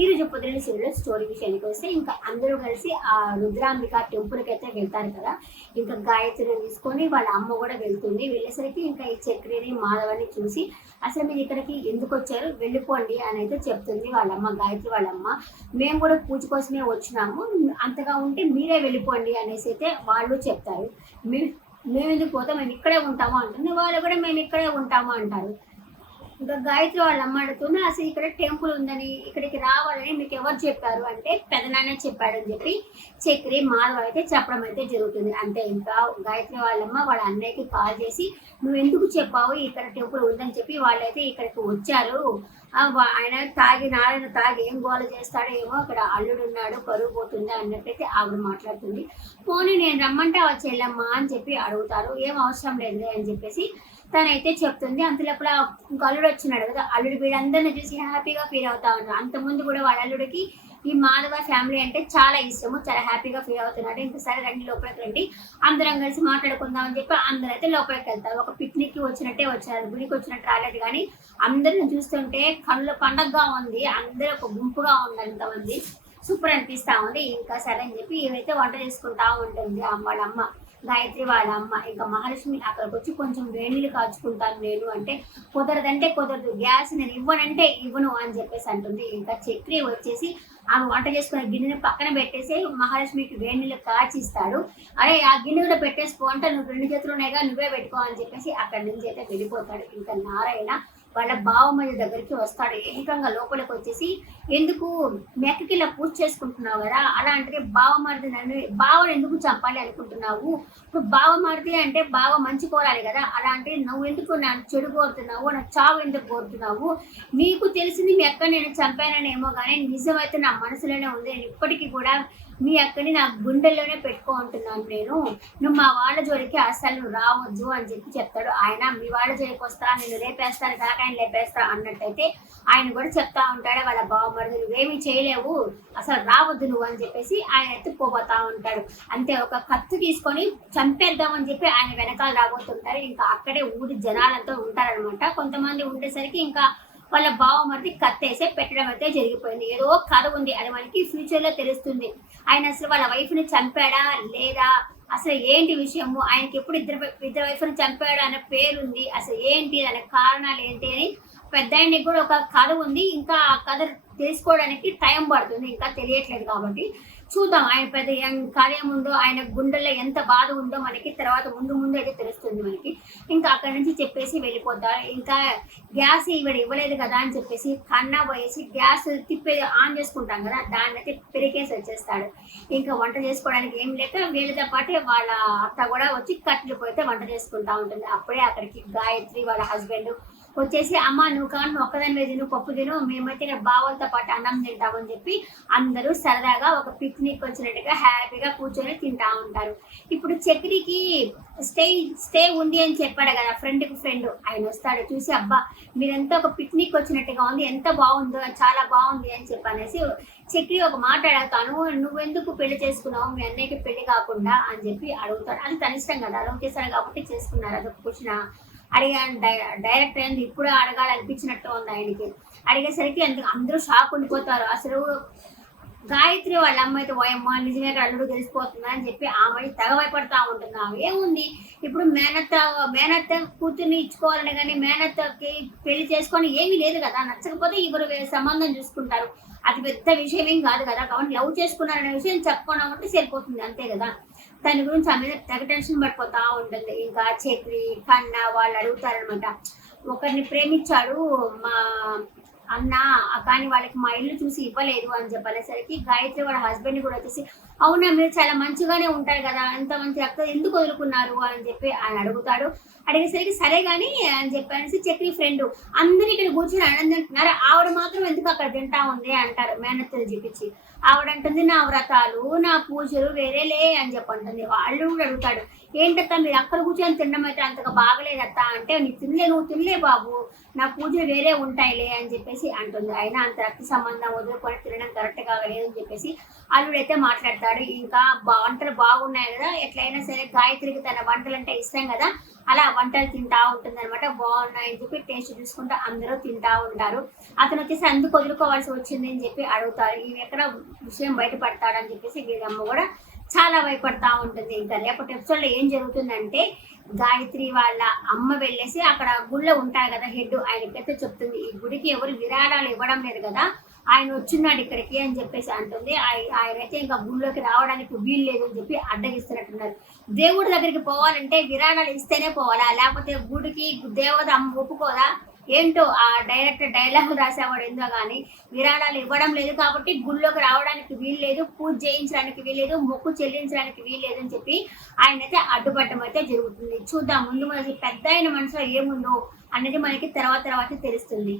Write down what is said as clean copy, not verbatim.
ఈ రోజు పొద్దున్న సీరియల్ స్టోరీ విషయానికి వస్తే ఇంకా అందరూ కలిసి ఆ రుద్రాంబిక టెంపుల్కి అయితే వెళ్తారు కదా. ఇంకా గాయత్రిని తీసుకొని వాళ్ళ అమ్మ కూడా వెళ్తుంది. వెళ్ళేసరికి ఇంకా ఈ చక్రిని మాధవని చూసి అసలు మీరు ఇక్కడికి ఎందుకు వచ్చారు, వెళ్ళిపోండి అని అయితే చెప్తుంది వాళ్ళమ్మ, గాయత్రి వాళ్ళమ్మ. మేము కూడా పూజ కోసమే వచ్చినాము, అంతగా ఉంటే మీరే వెళ్ళిపోండి అనేసి అయితే వాళ్ళు చెప్తారు. మేము ఎందుకు పోతాం, మేము ఇక్కడే ఉంటాము అంటుంది. వాళ్ళు కూడా మేము ఇక్కడే ఉంటాము అంటారు. ఇంకా గాయత్రి వాళ్ళ అమ్మ అడుగుతుంది, అసలు ఇక్కడ టెంపుల్ ఉందని ఇక్కడికి రావాలని మీకు ఎవరు చెప్పారు అంటే పెదనాన్నే చెప్పాడని చెప్పి చక్రి మాధవ్ అయితే చెప్పడం అయితే జరుగుతుంది. అంతే ఇంకా గాయత్రి వాళ్ళమ్మ వాళ్ళ అన్నయ్యకి కాల్ చేసి నువ్వు ఎందుకు చెప్పావు ఇక్కడ టెంపుల్ ఉందని చెప్పి వాళ్ళైతే ఇక్కడికి వచ్చారు. ఆయన నారాయణ తాగి ఏం గోల చేస్తాడో ఏమో, అక్కడ అల్లుడు ఉన్నాడు పరుగు పోతుంది అన్నట్టయితే ఆవిడ మాట్లాడుతుంది. పోనీ నేను రమ్మంటే చెల్లెమ్మ అని చెప్పి అడుగుతారు. ఏం అవసరం లేదు అని చెప్పేసి తనైతే చెప్తుంది. అంతలోపల ఇంకా అల్లుడు వచ్చినాడు కదా, అల్లుడు వీళ్ళందరినీ చూసి హ్యాపీగా ఫీల్ అవుతా ఉన్నారు. అంతకుముందు కూడా వాళ్ళ అల్లుడికి ఈ మాధవ ఫ్యామిలీ అంటే చాలా ఇష్టము, చాలా హ్యాపీగా ఫీల్ అవుతున్నాడు. ఇంకా సరే రండి లోపలికి రండి, అందరం కలిసి మాట్లాడుకుందాం అని చెప్పి అందరూ అయితే లోపలికి వెళ్తారు. ఒక పిక్నిక్కి వచ్చినట్టే వచ్చారు, గుడికి వచ్చినట్టు రాలేదు. కానీ అందరిని చూస్తుంటే కళ్ళు పండగగా ఉంది, అందరూ ఒక గుంపుగా ఉంది, అంతమంది సూపర్ అనిపిస్తూ ఉంది. ఇంకా సరే అని చెప్పి ఏవైతే వంట చేసుకుంటా ఉంటుంది వాళ్ళ అమ్మ, గాయత్రి వాళ్ళ అమ్మ. ఇంకా మహాలక్ష్మి అక్కడికి వచ్చి కొంచెం వేణీళ్ళు కాచుకుంటాను నేను అంటే కుదరదంటే కుదరదు, గ్యాస్ నేను ఇవ్వనంటే ఇవ్వను అని చెప్పేసి అంటుంది. ఇంకా చక్రి వచ్చేసి ఆమె వంట చేసుకునే గిన్నెని పక్కన పెట్టేసి మహాలక్ష్మికి వేణీళ్ళు కాచిస్తాడు. అరే ఆ గిన్నె కూడా పెట్టేసుకో అంటే నువ్వు 2 చేతులు ఉన్నాయిగా నువ్వే పెట్టుకో అని చెప్పేసి అక్కడి నుంచి అయితే వెళ్ళిపోతాడు. ఇంకా నారాయణ వాళ్ళ బావమయ్య దగ్గరికి వస్తాడు. ఏకంగా లోపలికి వచ్చేసి ఎందుకు మెక్కకి ఇలా పూజ చేసుకుంటున్నావు కదా, అలాంటిది బావమరిది బావని ఎందుకు చంపాలి అనుకుంటున్నావు, ఇప్పుడు బావమరిది అంటే బావ మంచి కోరాలి కదా, అలాంటి నువ్వు ఎందుకు నాకు చెడు కోరుతున్నావు, నాకు చావు ఎందుకు కోరుతున్నావు, నీకు తెలిసింది మీ అక్క నేను చంపాననేమో కానీ నిజమైతే నా మనసులోనే ఉంది, నేను ఇప్పటికీ కూడా మీ అక్కని నా గుండెల్లోనే పెట్టుకుంటున్నాను, నువ్వు మా వాళ్ళ జోలికి అసలు నువ్వు రావద్దు అని చెప్పి చెప్తాడు. ఆయన మీ వాళ్ళ జోలికి వస్తా, నేను రేపేస్తాను కాక ఆయన లేపేస్తా అన్నట్టయితే ఆయన కూడా చెప్తా ఉంటాడు వాళ్ళ బావమరిది నువ్వేమీ చేయలేవు, అసలు రావద్దు నువ్వు అని చెప్పేసి ఆయన ఎత్తుకుపోతా ఉంటాడు. అంతే ఒక కత్తి తీసుకొని చంపేద్దామని చెప్పి ఆయన వెనకాల రాబోతుంటారు. ఇంకా అక్కడే ఊరి జనాలంతా ఉంటారనమాట. కొంతమంది ఉండేసరికి ఇంకా వాళ్ళ బావమరిది కత్తేసే పెట్టడం అయితే జరిగిపోయింది. ఏదో కథ ఉంది, అది మనకి ఫ్యూచర్లో తెలుస్తుంది. ఆయన అసలు వాళ్ళ వైఫ్ని చంపాడా లేదా, అసలు ఏంటి విషయము, ఆయనకి ఎప్పుడు ఇద్దరు వైఫ్ని చంపాడా అనే పేరుంది, అసలు ఏంటి దాని కారణాలు ఏంటి అని పెద్ద ఆయనకి కూడా ఒక కథ ఉంది. ఇంకా ఆ కథ తెలుసుకోవడానికి టైం పడుతుంది, ఇంకా తెలియట్లేదు. కాబట్టి చూద్దాం ఆయన పెద్ద కార్యం ఉందో, ఆయన గుండెల్లో ఎంత బాధ ఉందో మనకి తర్వాత ముందు అయితే తెలుస్తుంది మనకి. ఇంకా అక్కడి నుంచి చెప్పేసి వెళ్ళిపోతారు. ఇంకా గ్యాస్ ఇవ్వలేదు కదా అని చెప్పేసి కన్నా పోయేసి గ్యాస్ తిప్పేది ఆన్ చేసుకుంటాం కదా, దాన్ని అయితే పెరిగేసి వచ్చేస్తాడు. ఇంకా వంట చేసుకోవడానికి ఏం లేక వీళ్ళతో పాటే వాళ్ళ అత్త కూడా వచ్చి కట్టెలు పోయితే వంట చేసుకుంటా ఉంటుంది. అప్పుడే అక్కడికి గాయత్రి వాళ్ళ హస్బెండ్ వచ్చేసి అమ్మ నువ్వు కానీ ఒక్కదాని మీద తిను, పప్పు తిను, మేమైతే ఇక్కడ బావలతో పాటు అన్నం తింటామని చెప్పి అందరూ సరదాగా ఒక పిక్నిక్ వచ్చినట్టుగా హ్యాపీగా కూర్చొని తింటా ఉంటారు. ఇప్పుడు చక్రికి స్టే ఉంది అని చెప్పాడు కదా ఫ్రెండ్కి ఫ్రెండ్, ఆయన వస్తాడు చూసి అబ్బా మీరంతా ఒక పిక్నిక్ వచ్చినట్టుగా ఉంది, ఎంత బాగుందో చాలా బాగుంది అని చెప్పనేసి చక్రి ఒక మాట అడుగుతాను, నువ్వెందుకు పెళ్లి చేసుకున్నావు మీ అన్నయ్యకి పెళ్లి కాకుండా అని చెప్పి అడుగుతాడు. అది తన ఇష్టం కదా, అలౌ చేశాడు కాబట్టి చేసుకున్నారు. అదొక క్వశ్చన్ అడిగాను డైరెక్టర్ ఏంది ఇప్పుడు అడగాలనిపించినట్టు ఉంది ఆయనకి. అడిగేసరికి అందరూ షాక్ ఉండిపోతారు. అసలు గాయత్రి వాళ్ళ అమ్మ అయితే ఓయమ్మ నిజమే అల్లుడు తెలిసిపోతుందా అని చెప్పి ఆమె తెగ భయపడతా ఉంటుంది. ఏముంది ఇప్పుడు మేనత్త కూతుర్ని ఇచ్చుకోవాలని కానీ మేనత్తకి పెళ్లి చేసుకొని ఏమీ లేదు కదా, నచ్చకపోతే ఇవరు సంబంధం చూసుకుంటారు, అది పెద్ద విషయం ఏం కాదు కదా, కాబట్టి లవ్ చేసుకున్నారనే విషయం చెప్పుకోవడం అంటే సరిపోతుంది అంతే కదా. దాని గురించి ఆమె తెగ టెన్షన్ పడిపోతా ఉంటుంది. ఇంకా చక్రి కన్నా వాళ్ళు అడుగుతారనమాట, ఒకరిని ప్రేమించాడు మా అన్న కానీ వాళ్ళకి మా ఇల్లు చూసి ఇవ్వలేదు అని చెప్పనేసరికి గాయత్రి వాళ్ళ హస్బెండ్ కూడా వచ్చేసి అవునా మీరు చాలా మంచిగానే ఉంటారు కదా, ఎంత మంచి అక్క ఎందుకు వదులుకున్నారు అని చెప్పి ఆయన అడుగుతాడు. అడిగేసరికి సరే కానీ అని చెప్పనేసి చక్రి ఫ్రెండ్ అందరు ఇక్కడ కూర్చొని ఆనందింటున్నారు, ఆవిడ మాత్రం ఎందుకు అక్కడ తింటా ఉంది అంటారు మేనత్తలు చూపించి. ఆవిడంటుంది నా వ్రతాలు నా పూజలు వేరేలే అని చెప్పంటుంది. వాళ్ళు కూడా అడుగుతాడు ఏంటత్తా మీరు అక్కడ కూర్చొని తినడం అయితే అంతగా బాగలేదత్తా అంటే నువ్వు తినలే బాబు, నా పూజలు వేరే ఉంటాయిలే అని చెప్పేసి చెప్పేసి అంటుంది. అయినా అంత రక్త సంబంధం వదులుకొని తినడం కరెక్ట్ కాగలేదని చెప్పేసి అల్లుడైతే మాట్లాడతాడు. ఇంకా వంటలు బాగున్నాయి కదా, ఎట్లయినా సరే గాయత్రికి తన వంటలు అంటే ఇష్టం కదా, అలా వంటలు తింటా ఉంటుంది అనమాట. బాగున్నాయని చెప్పి టేస్ట్ చూసుకుంటూ అందరూ తింటా ఉంటారు. అతను వచ్చేసి అందుకు వదులుకోవాల్సి వచ్చింది అని చెప్పి అడుగుతారు. ఈయన ఎక్కడ విషయం బయటపడతాడని చెప్పేసి వీళ్ళమ్మ కూడా చాలా భయపడతా ఉంటుంది. ఇంకా రేపటి ఎపిసోడ్లో ఏం జరుగుతుందంటే గాయత్రి వాళ్ళ అమ్మ వెళ్ళేసి అక్కడ గుళ్ళో ఉంటాయి కదా హెడ్, ఆయనకైతే చెప్తుంది ఈ గుడికి ఎవరు విరాళాలు ఇవ్వడం లేదు కదా, ఆయన వచ్చిన్నాడు ఇక్కడికి అని చెప్పేసి అంటుంది. ఆయనైతే ఇంకా గుళ్ళోకి రావడానికి వీలు లేదు అని చెప్పి అడ్డగిస్తున్నట్టున్నారు. దేవుడి దగ్గరికి పోవాలంటే విరాళాలు ఇస్తేనే పోవాలా, లేకపోతే గుడికి దేవత అమ్మ ఒప్పుకోదా ఏంటో ఆ డైరెక్టర్ డైలాగ్ రాసేవాడు ఏందో కానీ విరాళాలు ఇవ్వడం లేదు కాబట్టి గుళ్ళోకి రావడానికి వీలు లేదు, పూజ చేయించడానికి వీల్లేదు, మొక్కు చెల్లించడానికి వీల్లేదు అని చెప్పి ఆయనైతే అడ్డుపడటం అయితే జరుగుతుంది. చూద్దాం ముందు మనకి పెద్ద ఆయన మనసులో ఏముందో అన్నది మనకి తర్వాత తెలుస్తుంది.